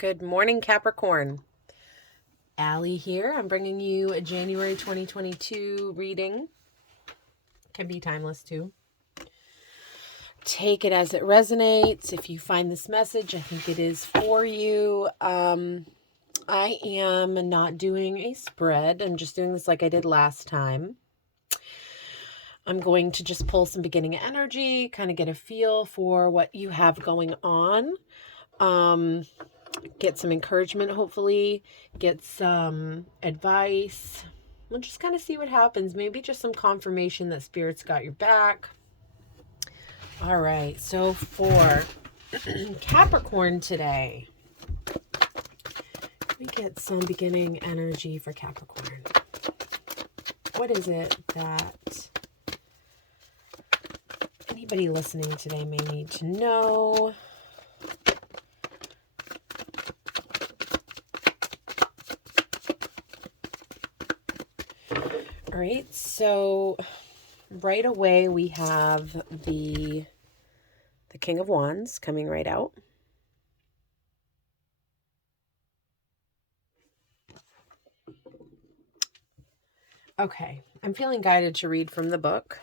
Good morning, Capricorn. Allie here. I'm bringing you a January 2022 reading. Can be timeless too. Take it as it resonates. If you find this message, I think it is for you. I am not doing a spread. I'm just doing this like I did last time. I'm going to just pull some beginning energy, kind of get a feel for what you have going on. Get some encouragement, hopefully, get some advice. We'll just kind of see what happens. Maybe just some confirmation that Spirit's got your back. All right, so for Capricorn today, we get some beginning energy for Capricorn. What is it that anybody listening today may need to know? All right, so right away we have the King of Wands coming right out. Okay, I'm feeling guided to read from the book.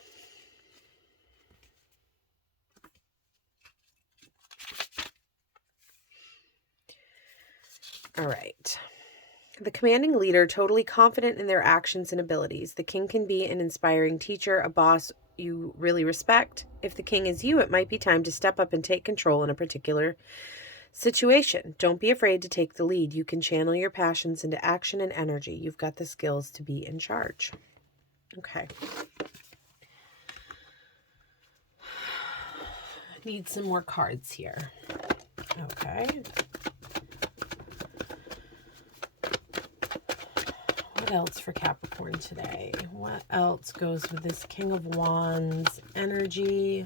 All right. The commanding leader, totally confident in their actions and abilities. The king can be an inspiring teacher, a boss you really respect. If the king is you, it might be time to step up and take control in a particular situation. Don't be afraid to take the lead. You can channel your passions into action and energy. You've got the skills to be in charge. Okay. Need some more cards here. Okay. What else for Capricorn today? What else goes with this King of Wands energy?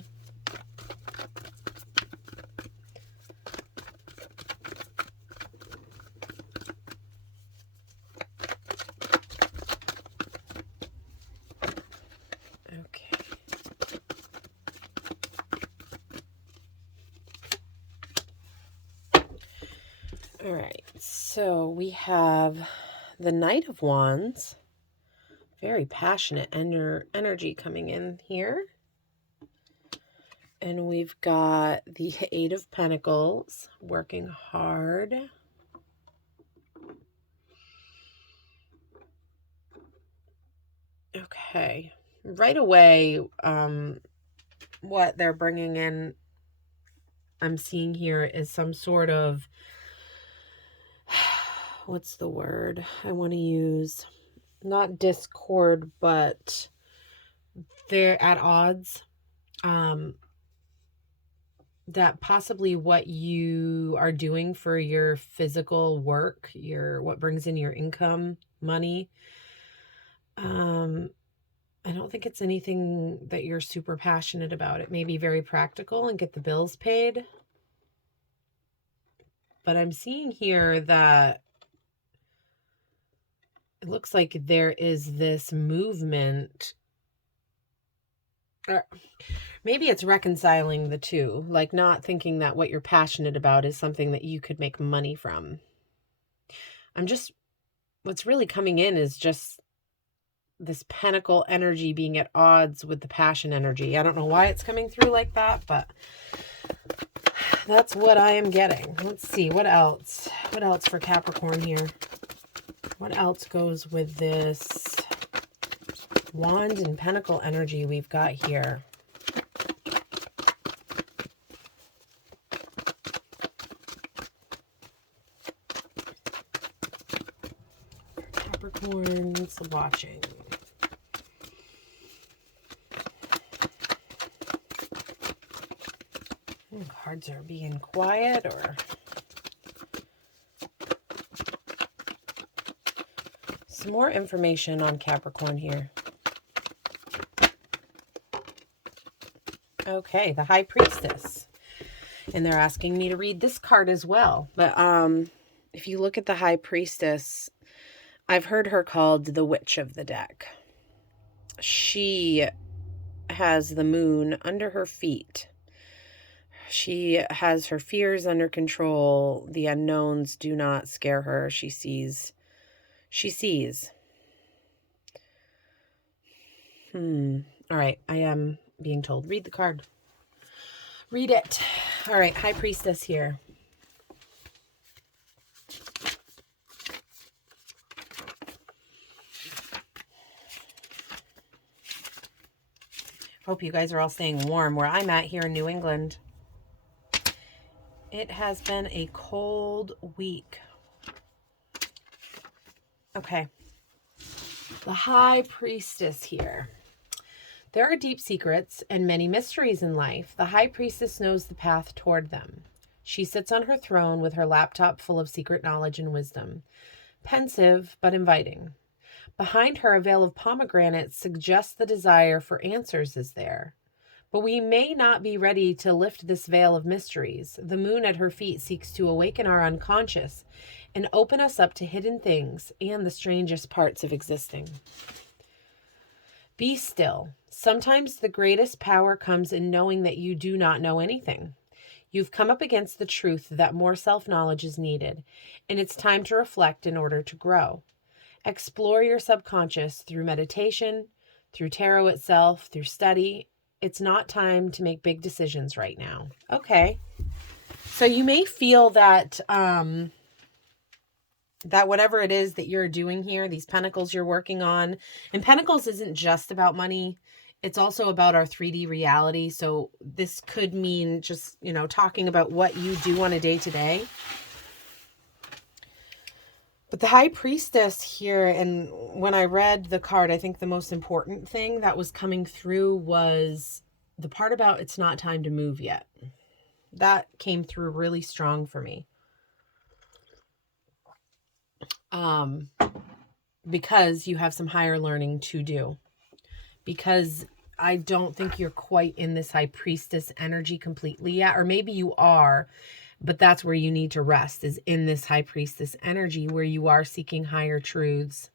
Okay. All right. So we have the Knight of Wands. Very passionate energy coming in here. And we've got the Eight of Pentacles, working hard. Okay. Right away, what they're bringing in, I'm seeing here, is some sort of, what's the word I want to use? Not discord, but they're at odds. That possibly what you are doing for your physical work, what brings in your income, money, I don't think it's anything that you're super passionate about. It may be very practical and get the bills paid. But I'm seeing here that it looks like there is this movement. Or maybe it's reconciling the two, like not thinking that what you're passionate about is something that you could make money from. What's really coming in is just this pentacle energy being at odds with the passion energy. I don't know why it's coming through like that, but that's what I am getting. Let's see, what else? What else for Capricorn here? What else goes with this Wand and Pentacle energy we've got here? Capricorn's watching. Cards are being quiet, or some more information on Capricorn here. Okay, the High Priestess. And they're asking me to read this card as well. But if you look at the High Priestess, I've heard her called the Witch of the deck. She has the moon under her feet. She has her fears under control. The unknowns do not scare her. She sees. All right, I am being told. Read the card. Read it. All right, High Priestess here. Hope you guys are all staying warm where I'm at here in New England. It has been a cold week. Okay. The High Priestess here. There are deep secrets and many mysteries in life. The High Priestess knows the path toward them. She sits on her throne with her laptop full of secret knowledge and wisdom. Pensive but inviting. Behind her, a veil of pomegranates suggests the desire for answers is there. But we may not be ready to lift this veil of mysteries. The moon at her feet seeks to awaken our unconscious and open us up to hidden things and the strangest parts of existing. Be still. Sometimes the greatest power comes in knowing that you do not know anything. You've come up against the truth that more self-knowledge is needed, and it's time to reflect in order to grow. Explore your subconscious through meditation, through tarot itself, through study. It's not time to make big decisions right now. Okay. So you may feel that that whatever it is that you're doing here, these pentacles you're working on, and pentacles isn't just about money. It's also about our 3D reality. So this could mean just, talking about what you do on a day-to-day. But the High Priestess here, and when I read the card, I think the most important thing that was coming through was the part about it's not time to move yet. That came through really strong for me. Because you have some higher learning to do. Because I don't think you're quite in this High Priestess energy completely yet. Or maybe you are, but that's where you need to rest, is in this High Priestess energy where you are seeking higher truths.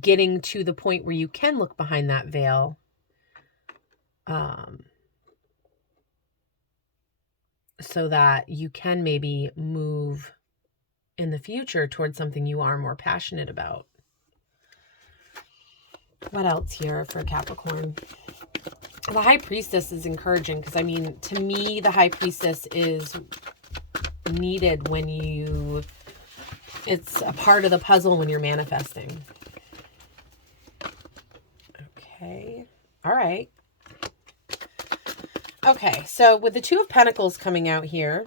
Getting to the point where you can look behind that veil. So that you can maybe move in the future towards something you are more passionate about. What else here for Capricorn? The High Priestess is encouraging because, to me, the High Priestess is needed when it's a part of the puzzle when you're manifesting. Okay. All right. Okay. So with the Two of Pentacles coming out here,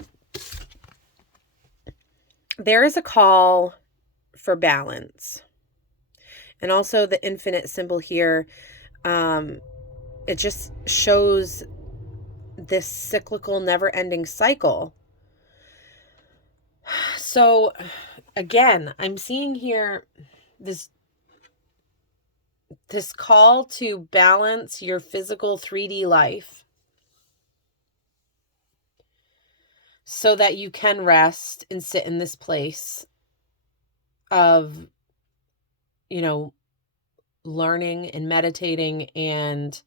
there is a call for balance. And also the infinite symbol here, it just shows this cyclical, never-ending cycle. So, again, I'm seeing here this call to balance your physical 3D life so that you can rest and sit in this place of, learning and meditating and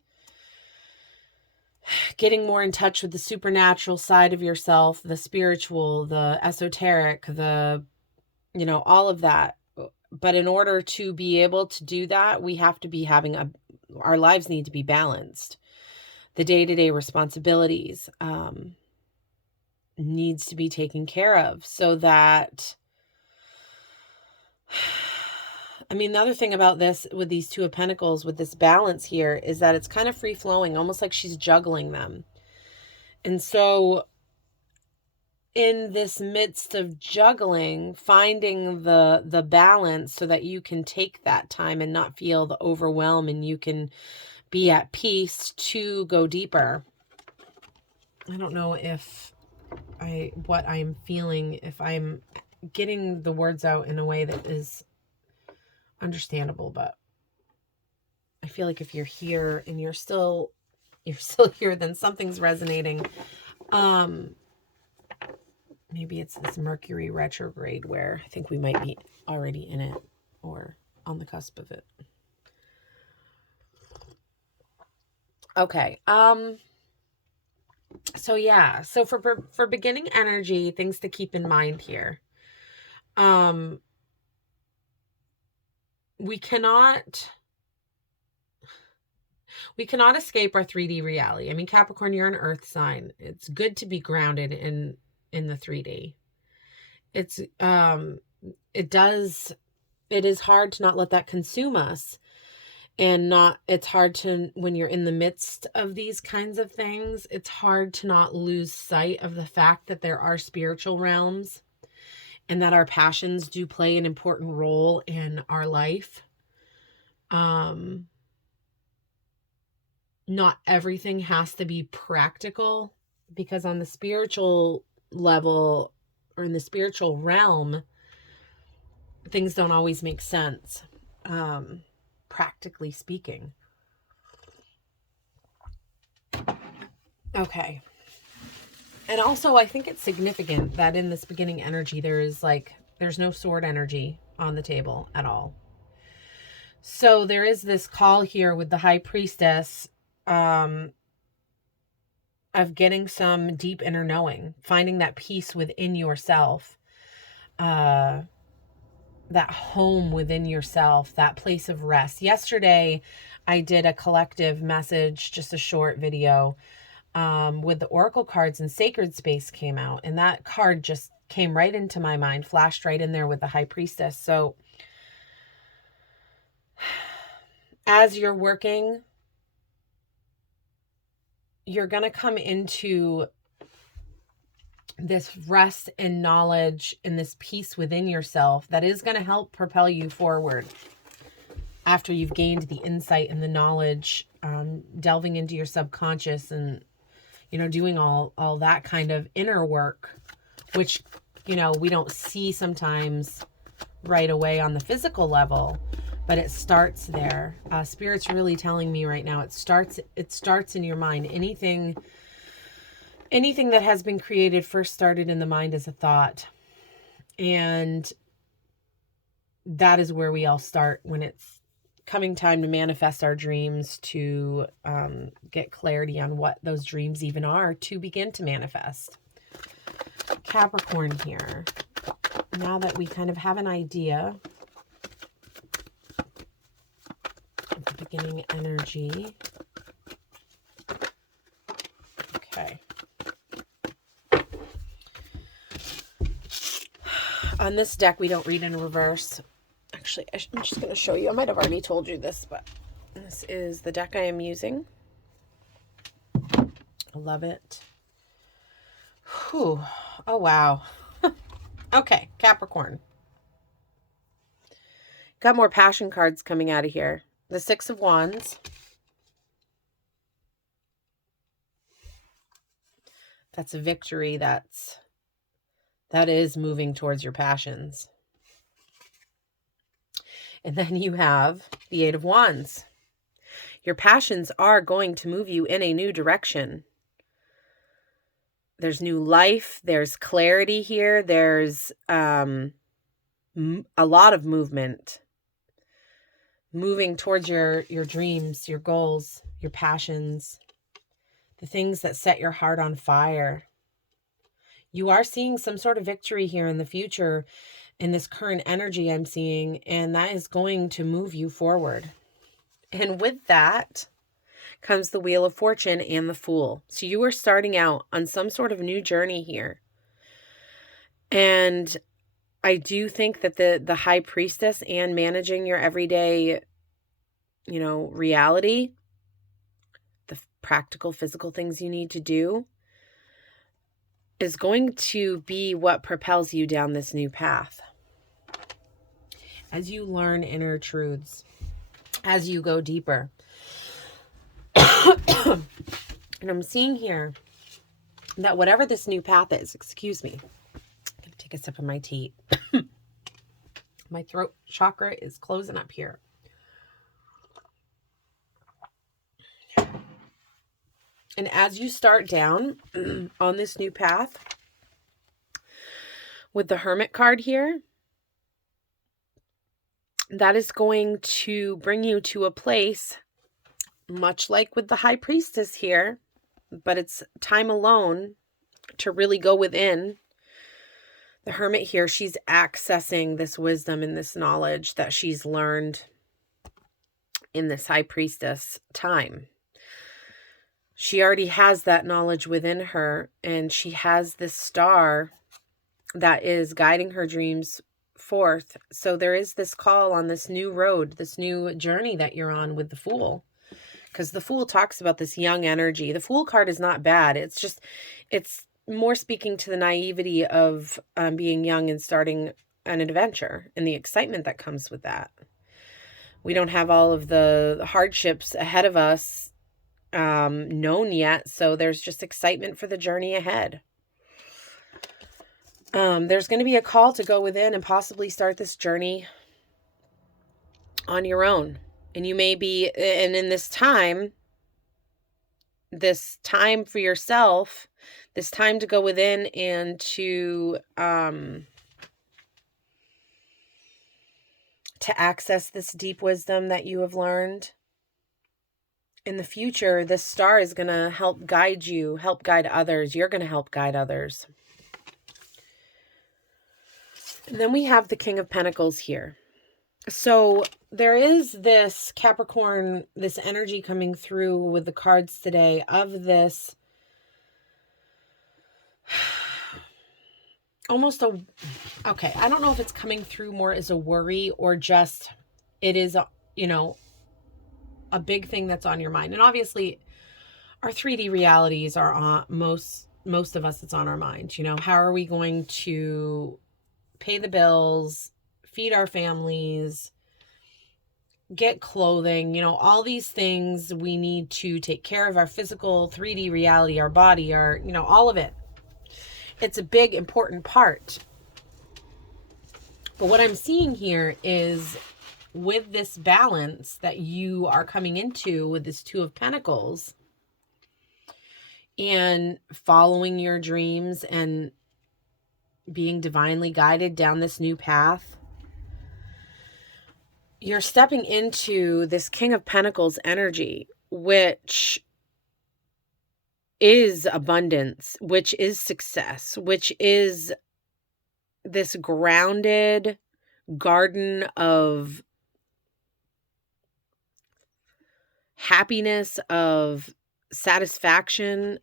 getting more in touch with the supernatural side of yourself, the spiritual, the esoteric, all of that. But in order to be able to do that, we have to be our lives need to be balanced. The day-to-day responsibilities needs to be taken care of so that... the other thing about this, with these Two of Pentacles, with this balance here, is that it's kind of free-flowing, almost like she's juggling them. And so, in this midst of juggling, finding the balance so that you can take that time and not feel the overwhelm, and you can be at peace to go deeper. I don't know what I'm feeling, if I'm getting the words out in a way that is understandable, but I feel like if you're here and you're still here, then something's resonating. Maybe it's this Mercury retrograde where I think we might be already in it or on the cusp of it. Okay. So yeah, so for beginning energy, things to keep in mind here. We cannot escape our 3D reality. I mean, Capricorn, you're an earth sign. It's good to be grounded in the 3D. It's it is hard to not let that consume us. And it's hard to, when you're in the midst of these kinds of things, it's hard to not lose sight of the fact that there are spiritual realms and that our passions do play an important role in our life. Not everything has to be practical, because on the spiritual level or in the spiritual realm, things don't always make sense, practically speaking. Okay. And also, I think it's significant that in this beginning energy, there's no sword energy on the table at all. So there is this call here with the High Priestess, of getting some deep inner knowing, finding that peace within yourself, that home within yourself, that place of rest. Yesterday, I did a collective message, just a short video, with the oracle cards, and Sacred Space came out, and that card just came right into my mind, flashed right in there with the High Priestess. So as you're working, you're going to come into this rest and knowledge and this peace within yourself that is going to help propel you forward after you've gained the insight and the knowledge, delving into your subconscious and, doing all that kind of inner work, which, we don't see sometimes right away on the physical level, but it starts there. Spirit's really telling me right now, it starts in your mind. Anything that has been created first started in the mind as a thought. And that is where we all start when it's coming time to manifest our dreams, to get clarity on what those dreams even are, to begin to manifest. Capricorn here. Now that we kind of have an idea of the beginning energy. Okay. On this deck, we don't read in reverse. Actually, I'm just going to show you. I might have already told you this, but this is the deck I am using. I love it. Whew. Oh, wow. Okay, Capricorn. Got more passion cards coming out of here. The Six of Wands. That's a victory. That is moving towards your passions. And then you have the Eight of Wands. Your passions are going to move you in a new direction. There's new life. There's clarity here. There's a lot of movement. Moving towards your dreams, your goals, your passions, the things that set your heart on fire. You are seeing some sort of victory here in the future in this current energy I'm seeing, and that is going to move you forward. And with that comes the Wheel of Fortune and the Fool. So you are starting out on some sort of new journey here. And I do think that the High Priestess and managing your everyday, reality, the practical, physical things you need to do, is going to be what propels you down this new path. As you learn inner truths, as you go deeper. And I'm seeing here that whatever this new path is, excuse me, I'm going to take a sip of my tea. My throat chakra is closing up here. And as you start down on this new path with the Hermit card here, that is going to bring you to a place, much like with the High Priestess here, but it's time alone to really go within. The Hermit here, she's accessing this wisdom and this knowledge that she's learned in this High Priestess time. She already has that knowledge within her, and she has this star that is guiding her dreams forth. So there is this call on this new road, this new journey that you're on with the Fool. Because the Fool talks about this young energy. The Fool card is not bad. It's just, it's more speaking to the naivety of being young and starting an adventure and the excitement that comes with that. We don't have all of the hardships ahead of us known yet, so there's just excitement for the journey ahead. There's going to be a call to go within and possibly start this journey on your own. And you may be, and in this time for yourself, this time to go within and to access this deep wisdom that you have learned. In the future, this star is going to help guide you, help guide others. You're going to help guide others. And then we have the King of Pentacles here. So there is this Capricorn, this energy coming through with the cards today of this almost okay, I don't know if it's coming through more as a worry or just it is, a big thing that's on your mind. And obviously our 3D realities are on most of us, it's on our mind. How are we going to pay the bills, feed our families, get clothing, all these things we need to take care of our physical 3D reality, our body, our, all of it. It's a big, important part. But what I'm seeing here is with this balance that you are coming into with this Two of Pentacles and following your dreams and being divinely guided down this new path, you're stepping into this King of Pentacles energy, which is abundance, which is success, which is this grounded garden of happiness, of satisfaction,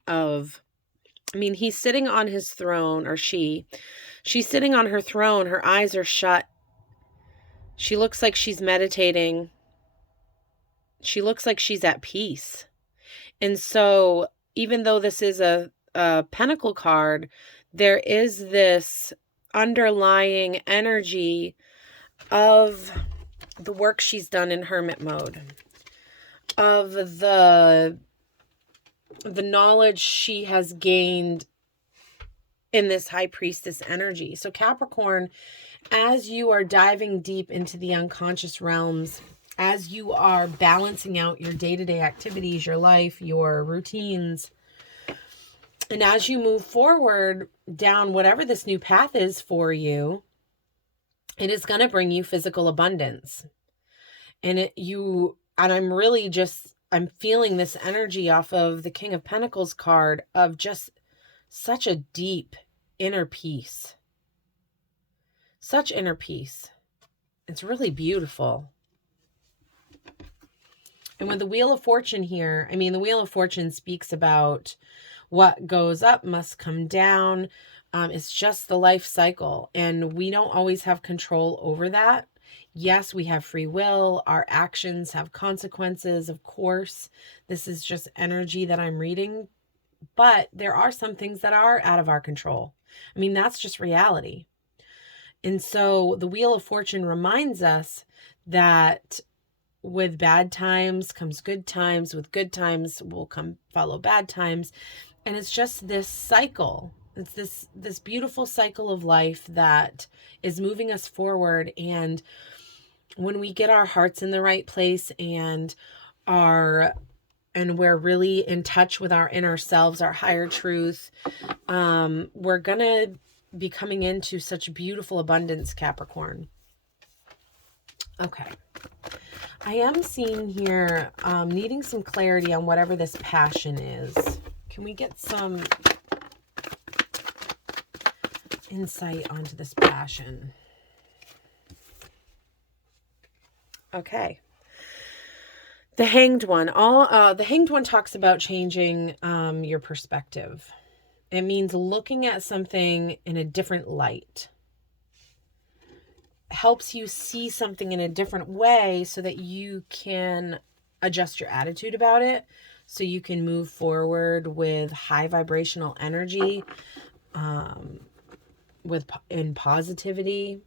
he's sitting on his throne, or she's sitting on her throne. Her eyes are shut. She looks like she's meditating. She looks like she's at peace. And so even though this is a pentacle card, there is this underlying energy of the work she's done in hermit mode, of the knowledge she has gained in this High Priestess energy. So Capricorn, as you are diving deep into the unconscious realms, as you are balancing out your day-to-day activities, your life, your routines, and as you move forward down whatever this new path is for you, it is going to bring you physical abundance. And I'm feeling this energy off of the King of Pentacles card of just such a deep inner peace. Such inner peace. It's really beautiful. And with the Wheel of Fortune here, the Wheel of Fortune speaks about what goes up must come down. It's just the life cycle. And we don't always have control over that. Yes, we have free will. Our actions have consequences, of course. This is just energy that I'm reading. But there are some things that are out of our control. That's just reality. And so the Wheel of Fortune reminds us that with bad times comes good times. With good times will follow bad times. And it's just this cycle. It's this beautiful cycle of life that is moving us forward. And when we get our hearts in the right place and we're really in touch with our inner selves, our higher truth, we're going to be coming into such beautiful abundance, Capricorn. Okay. I am seeing here needing some clarity on whatever this passion is. Can we get some insight onto this passion? Okay. The Hanged One. The Hanged One talks about changing your perspective. It means looking at something in a different light. Helps you see something in a different way so that you can adjust your attitude about it, so you can move forward with high vibrational energy, in positivity.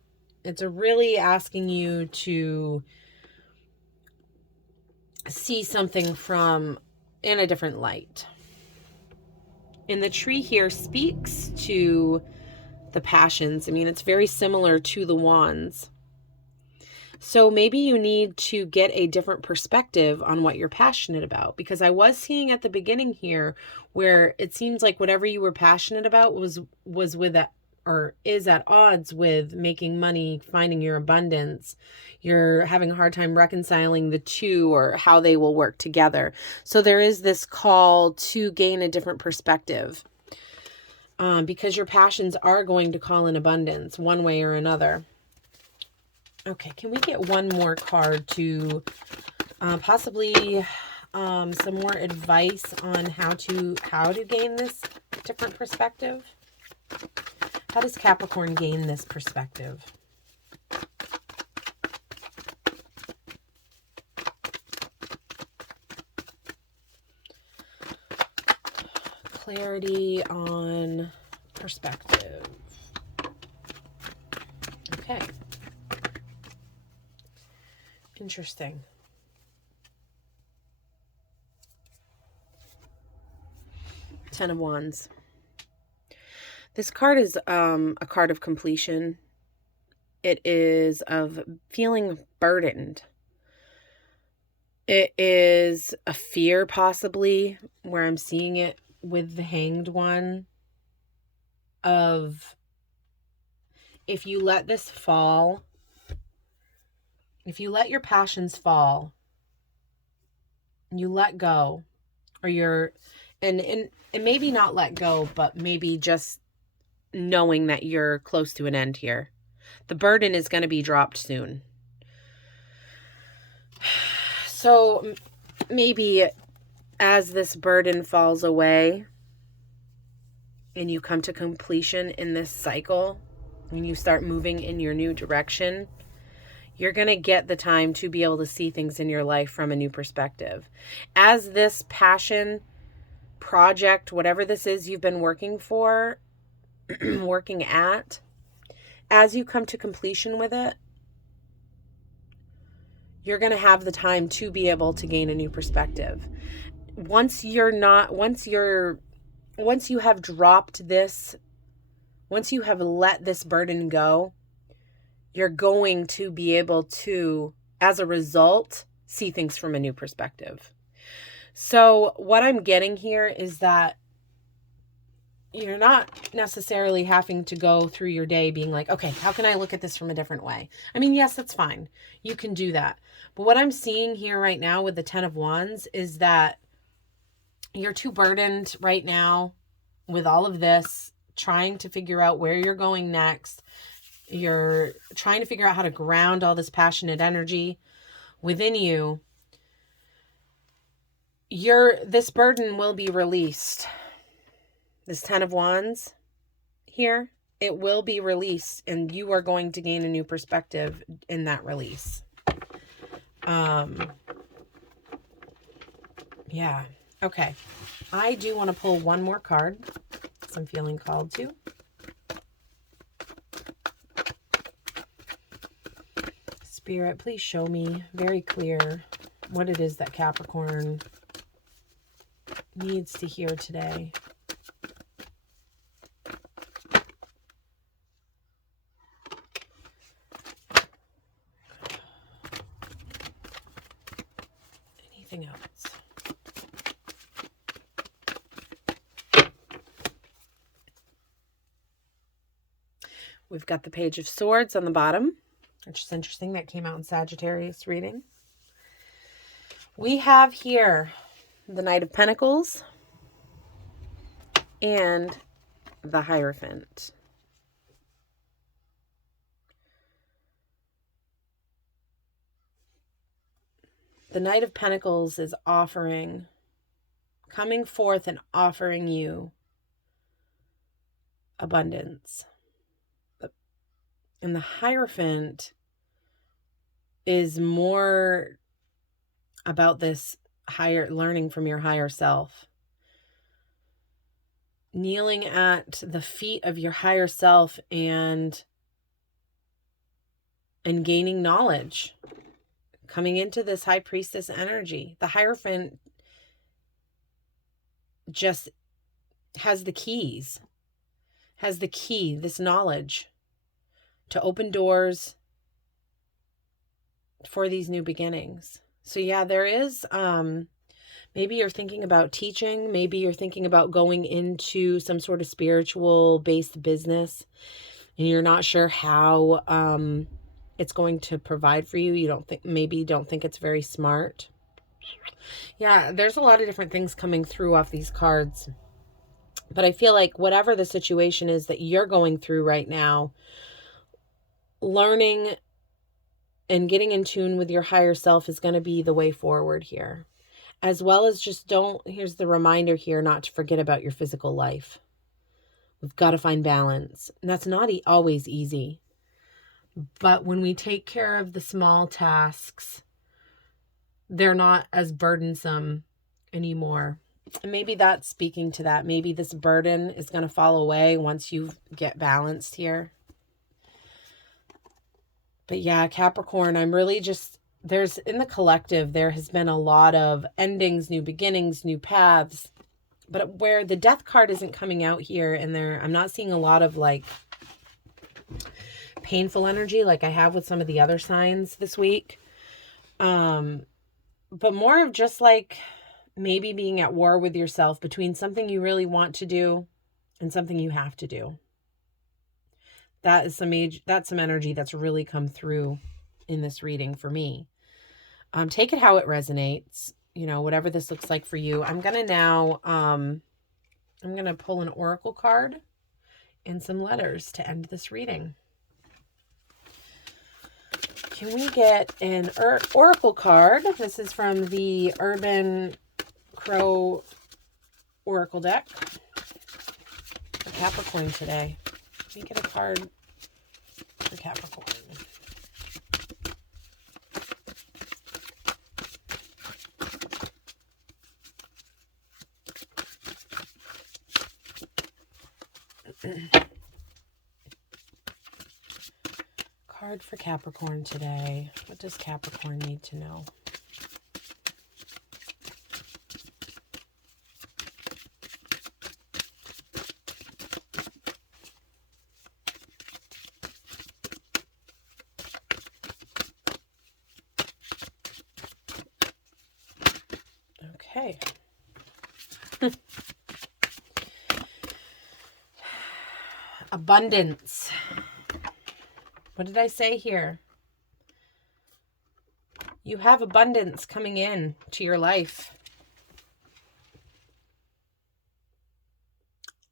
It's really asking you to see something in a different light. And the tree here speaks to the passions. I mean, it's very similar to the wands. So maybe you need to get a different perspective on what you're passionate about, because I was seeing at the beginning here where it seems like whatever you were passionate about was with that, or is at odds with making money, finding your abundance. You're having a hard time reconciling the two or how they will work together. So there is this call to gain a different perspective, because your passions are going to call in abundance one way or another. Okay, can we get one more card to possibly some more advice on how to gain this different perspective? How does Capricorn gain this perspective? Clarity on perspective. Okay. Interesting. Ten of Wands. This card is a card of completion. It is of feeling burdened. It is a fear, possibly, where I'm seeing it with the Hanged One, of if you let this fall, if you let your passions fall, you let go, or and maybe not let go, but maybe just knowing that you're close to an end here. The burden is going to be dropped soon. So maybe as this burden falls away and you come to completion in this cycle, and you start moving in your new direction, you're going to get the time to be able to see things in your life from a new perspective. As this passion project, whatever this is you've been working for, working at, as you come to completion with it, you're going to have the time to be able to gain a new perspective. Once you have dropped this, once you have let this burden go, you're going to be able to, as a result, see things from a new perspective. So what I'm getting here is that you're not necessarily having to go through your day being like, okay, how can I look at this from a different way? I mean, yes, that's fine. You can do that. But what I'm seeing here right now with the Ten of Wands is that you're too burdened right now with all of this, trying to figure out where you're going next. You're trying to figure out how to ground all this passionate energy within you. This burden will be released. This Ten of Wands here, it will be released, and you are going to gain a new perspective in that release. Yeah. Okay. I do want to pull one more card, because I'm feeling called to. Spirit, please show me very clear what it is that Capricorn needs to hear today. Anything else? We've got the Page of Swords on the bottom, which is interesting. That came out in Sagittarius reading. We have here the Knight of Pentacles, and the Hierophant. The Knight of Pentacles is coming forth and offering you abundance. And the Hierophant is more about this learning from your higher self. Kneeling at the feet of your higher self and gaining knowledge. Coming into this High Priestess energy. The Hierophant just has the keys. Has the key, this knowledge, to open doors for these new beginnings. So yeah, there is, maybe you're thinking about teaching. Maybe you're thinking about going into some sort of spiritual based business and you're not sure how it's going to provide for you. You don't think it's very smart. Yeah, there's a lot of different things coming through off these cards. But I feel like whatever the situation is that you're going through right now, learning and getting in tune with your higher self is going to be the way forward here. As well as here's the reminder here, not to forget about your physical life. We've got to find balance. And that's not always easy. But when we take care of the small tasks, they're not as burdensome anymore. And maybe that's speaking to that. Maybe this burden is going to fall away once you get balanced here. But yeah, Capricorn, I'm really in the collective, there has been a lot of endings, new beginnings, new paths. But where the Death card isn't coming out here, and I'm not seeing a lot of like painful energy like I have with some of the other signs this week. But more of just like maybe being at war with yourself between something you really want to do and something you have to do. That's some energy that's really come through in this reading for me. Take it how it resonates, whatever this looks like for you. I'm going to now, I'm going to pull an oracle card and some letters to end this reading. Can we get an oracle card? This is from the Urban Crow Oracle deck for Capricorn today. Let me get a card for Capricorn. Card for Capricorn today. What does Capricorn need to know? Okay. Abundance. What did I say here? You have abundance coming in to your life.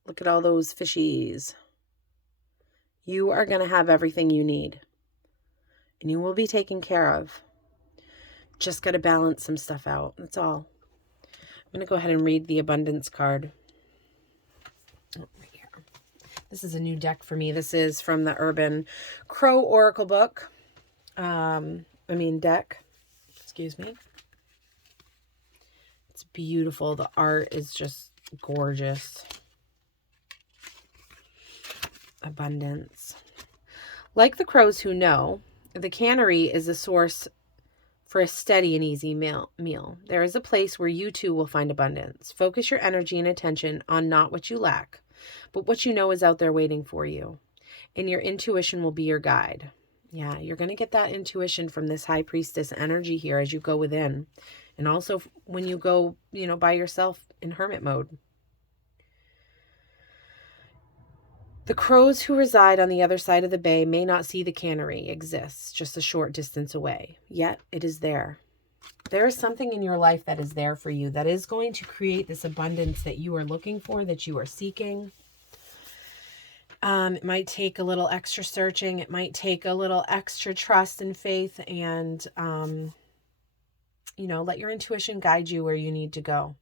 Look at all those fishies. You are going to have everything you need. And you will be taken care of. Just got to balance some stuff out. That's all. I'm going to go ahead and read the abundance card. Right here. This is a new deck for me. This is from the Urban Crow Oracle book. Deck. Excuse me. It's beautiful. The art is just gorgeous. Abundance. Like the crows who know, the cannery is a source for a steady and easy meal. There is a place where you too will find abundance. Focus your energy and attention on not what you lack, but what you know is out there waiting for you. And your intuition will be your guide. Yeah, you're going to get that intuition from this High Priestess energy here as you go within. And also when you go, by yourself in hermit mode. The crows who reside on the other side of the bay may not see the cannery exists just a short distance away, yet it is there. There is something in your life that is there for you, that is going to create this abundance that you are looking for, that you are seeking. It might take a little extra searching. It might take a little extra trust and faith, and, you know, let your intuition guide you where you need to go.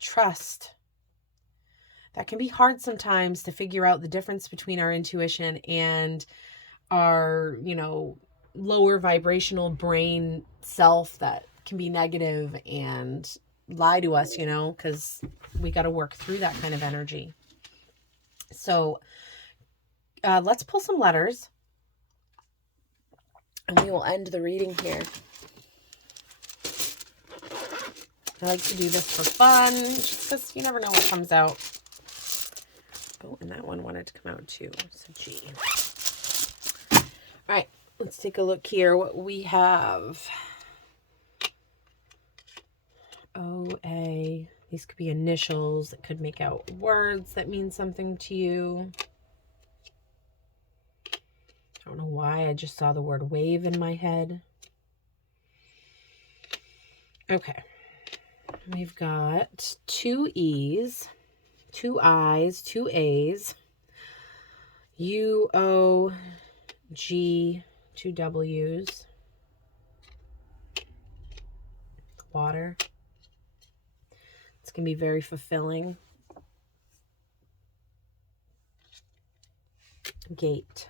Trust. That can be hard sometimes, to figure out the difference between our intuition and our, you know, lower vibrational brain self that can be negative and lie to us, you know, because we got to work through that kind of energy. So let's pull some letters and we will end the reading here. I like to do this for fun, just because you never know what comes out. Oh, and that one wanted to come out too. So G. All right, let's take a look here. What we have. OA. These could be initials. It could make out words that mean something to you. I don't know why. I just saw the word wave in my head. Okay. We've got 2 E's, 2 I's, 2 A's, UOG, 2 W's, water. It's going to be very fulfilling. Gate.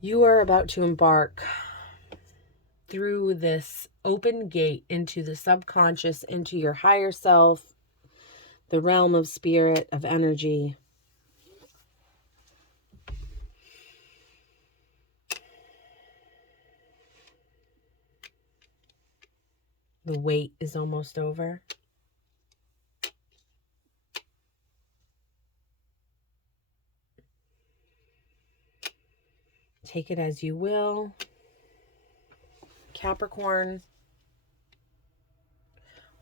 You are about to embark through this open gate into the subconscious, into your higher self, the realm of spirit, of energy. The wait is almost over. Take it as you will. Capricorn,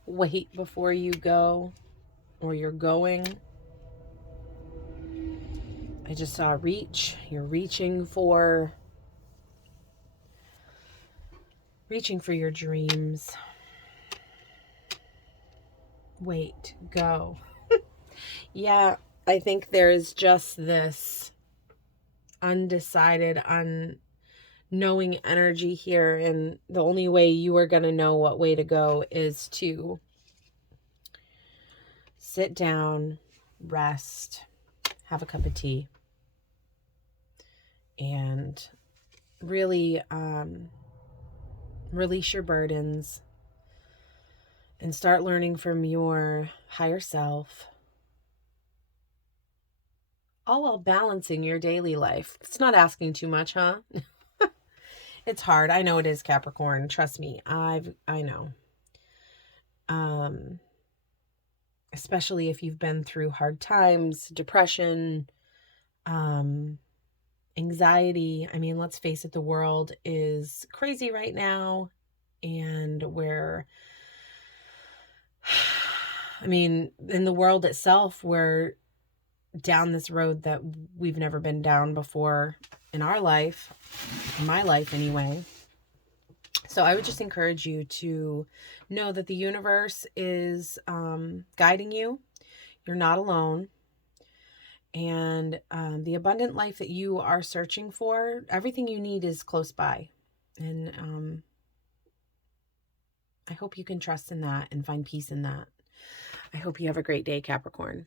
wait before you go, or you're going. I just saw reach. You're reaching for your dreams. Wait, go. Yeah, I think there's just this undecided, unknowing energy here, and the only way you are going to know what way to go is to sit down, rest, have a cup of tea, and really release your burdens and start learning from your higher self, all while balancing your daily life. It's not asking too much, huh? It's hard. I know it is, Capricorn. Trust me. I know. Especially if you've been through hard times, depression, anxiety. I mean, let's face it, the world is crazy right now, and in the world itself, we're down this road that we've never been down before in our life, in my life anyway. So I would just encourage you to know that the universe is guiding you. You're not alone. And the abundant life that you are searching for, everything you need is close by. And I hope you can trust in that and find peace in that. I hope you have a great day, Capricorn.